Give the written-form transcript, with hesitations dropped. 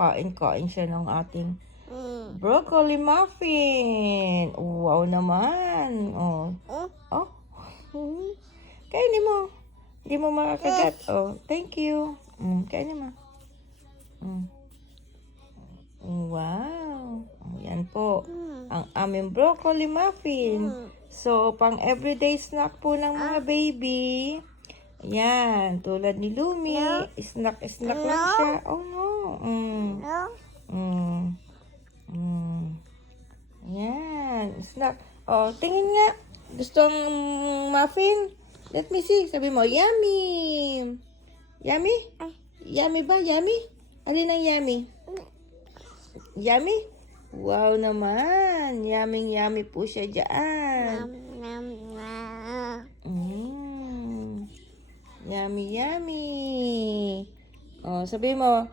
kain siya ng ating broccoli muffin. Wow naman. Oh. Oh. Kainin mo. Hindi mo makakagat. Oh, thank you. Kainin mo. Wow. Yan po. Ang aming broccoli muffin. So, pang everyday snack po ng mga baby. Yan. Tulad ni Lumi. Snack lang siya. Oh, no. Yan. Snack. Oh, tingin nga. Gusto ang muffin? Let me see. Sabi mo, yummy. Yummy? Yummy ba? Yummy? Alin ang yummy? Yummy? Wow naman. Yummy po siya dyan. Yummy. Oh, sabi mo,